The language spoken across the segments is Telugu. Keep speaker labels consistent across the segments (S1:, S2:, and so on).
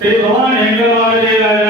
S1: ਤੇ ਲੋਹਣ ਹੈਂਗਲ
S2: ਵਾਲੇ ਰਾਜਾ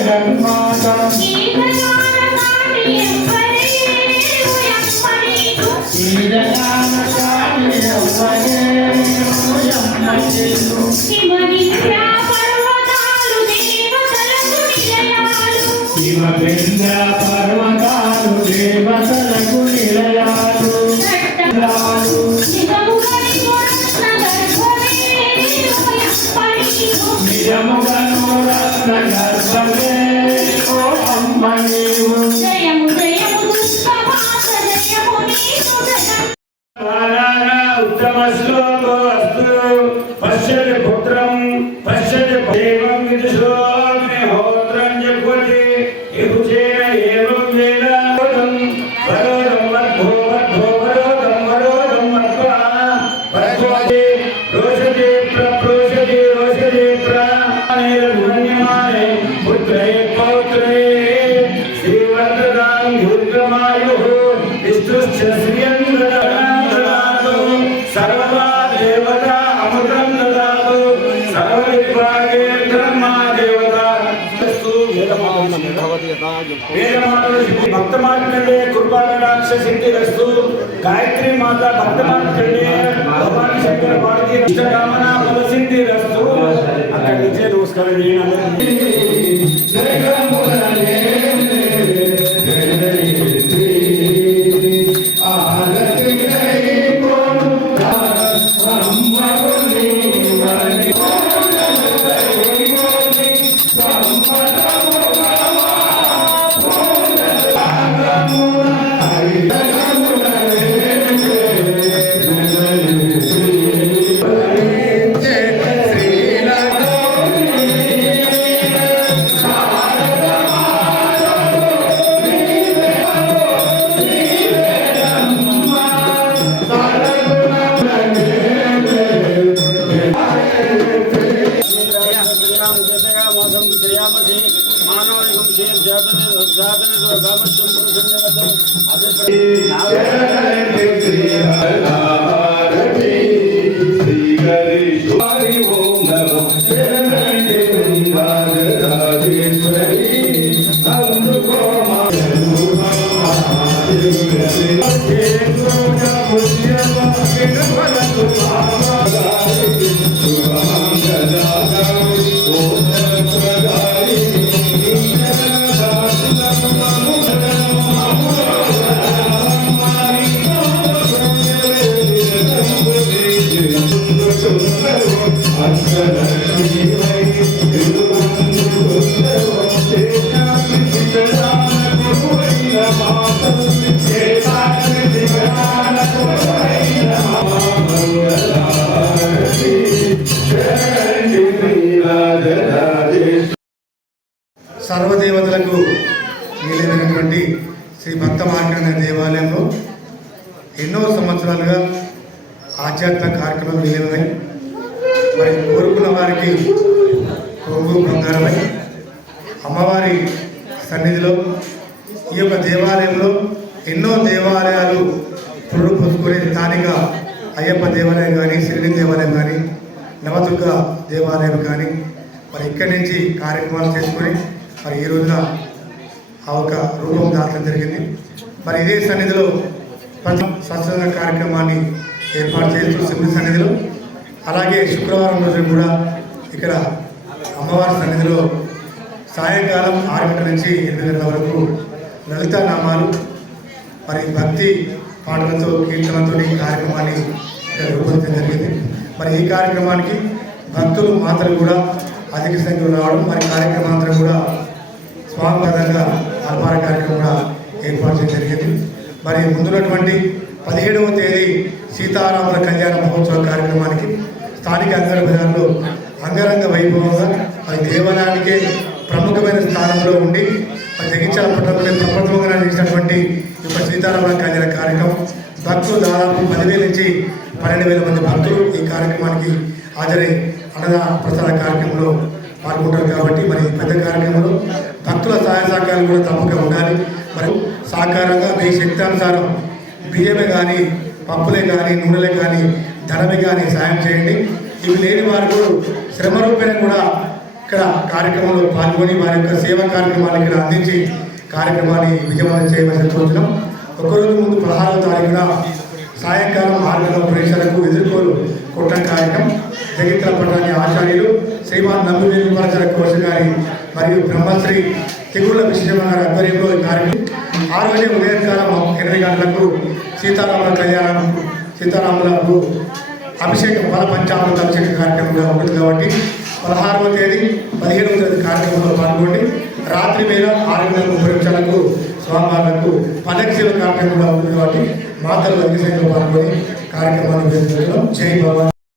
S2: దుర్గమాత జయము పర్వతాలు దేవతలకు
S1: ఉత్తమ శ్లోకో. అస్తు పశ్యతి పుత్రం పశ్యతి దేవం విదుషోగ్నిహోత్రం జగ్వతి ఇహుచేన ఏవం వేద వరోదం వర్ధో వర్ధో వరోదం వరోదం రోషతి రోషతి విష్ణుశ్చ శ్రియం దదాతు సర్వదా దేవతా అమృతం దదాతు సర్వవిభాగే బ్రహ్మా దేవతా భక్త మార్కండే కృపాకటాక్ష సిద్ధిరస్తు. గాయత్రి మాత భక్త మార్కండే భగవాన్ శంకర పార్వతీ ఇష్టకామన ఫల సిద్ధిరస్తు అక్కడి నుంచే నమస్కారం చేయండి
S3: సర్వదేవతలకు మిగిలినటువంటి శ్రీ భక్త మార్కండ దేవాలయంలో ఎన్నో సంవత్సరాలుగా ఆధ్యాత్మిక కార్యక్రమాలు నిలవన్నాయి మరి కోరుకున్న వారికి కొంగు బంగారమై అమ్మవారి సన్నిధిలో ఈ యొక్క దేవాలయంలో ఎన్నో దేవాలయాలు పురుడు పొందుకునే స్థానిక అయ్యప్ప దేవాలయం కానీ శిరిడి దేవాలయం కానీ నవదుర్గ దేవాలయం కానీ మరి ఇక్కడి నుంచి కార్యక్రమాలు చేసుకొని మరి ఈ రోజున ఆ ఒక రూపం దాటడం జరిగింది. మరి ఇదే సన్నిధిలో ప్రతి స్వచ్ఛంద కార్యక్రమాన్ని ఏర్పాటు చేస్తూ శివుడి సన్నిధిలో అలాగే శుక్రవారం రోజు కూడా ఇక్కడ అమ్మవారి సన్నిధిలో సాయంకాలం ఆరు గంటల నుంచి ఎనిమిది గంటల వరకు లలిత నామాలు మరి భక్తి పాటలతో కీర్తనతో ఈ కార్యక్రమాన్ని ఇక్కడ రూపొందించడం జరిగింది. మరి ఈ కార్యక్రమానికి భక్తులు మాత్రం కూడా అధిక సంఖ్యలో రావడం మరి కార్యక్రమాంతరం కూడా స్వాగతంగా అల్పార కార్యక్రమం కూడా ఏర్పాటు చేయడం జరిగింది. మరి ముందున్నటువంటి పదిహేడవ తేదీ సీతారాముల కళ్యాణ మహోత్సవ కార్యక్రమానికి స్థానిక అంగర బజార్లో అంగరంగ వైభవంగా మరి దేవాలయానికే ప్రముఖమైన స్థానంలో ఉండి మరి జగిత్యాల పట్టణంలో ప్రప్రథమంగా చేసినటువంటి యొక్క సీతారాముల కళ్యాణ కార్యక్రమం భక్తులు దాదాపు పదివేల నుంచి పన్నెండు వేల మంది భక్తులు ఈ కార్యక్రమానికి హాజరై అన్నదాన ప్రసాద కార్యక్రమంలో పాల్గొంటారు కాబట్టి మరి పెద్ద కార్యక్రమంలో భక్తుల సహాయ సహకారాలు కూడా తప్పక ఉండాలి. మరి సహకారంగా మీ శక్తానుసారం బియ్యమే కానీ పప్పులే కానీ నూనెలే కానీ ధనమే కానీ సాయం చేయండి. ఇవి లేని వారు కూడా శ్రమ రూపేణ కూడా ఇక్కడ కార్యక్రమంలో పాల్గొని వారి యొక్క సేవా కార్యక్రమాన్ని ఇక్కడ అందించి కార్యక్రమాన్ని విజయవంతం చేయవలసి కోరుతున్నాం. ఒకరోజు ముందు పదహారవ తారీఖున సాయంకాలం ఆరు గంటల ప్రేక్షకులకు ఎదుర్కోలు కొట్టం కార్యక్రమం జగిత్ర పట్టాన్ని ఆచార్యులు శ్రీమాన్ నంబివేలు పరచర కోశ గారి మరియు బ్రహ్మశ్రీ తిరువుల విశ్వమ గారి ఆధ్వర్యంలో ఈ కార్యక్రమం ఆరు రోజే ఉదయకాలం ఎనిమిది గంటలకు సీతారాముల కళ్యాణం సీతారాములకు అభిషేకం పద పంచామృత అభిషేక కార్యక్రమంగా ఉంటుంది కాబట్టి పదహారవ తేదీ పదిహేడవ తేదీ కార్యక్రమంలో పాల్గొండి. రాత్రి వేళ ఆరు గంటల ముప్పై నిమిషాలకు స్వామివారులకు పల్లకి కార్యక్రమంగా ఉంటుంది కాబట్టి మాతలు అధిక సంఖ్యలో పాల్గొని కార్యక్రమాన్ని నిర్వహించడం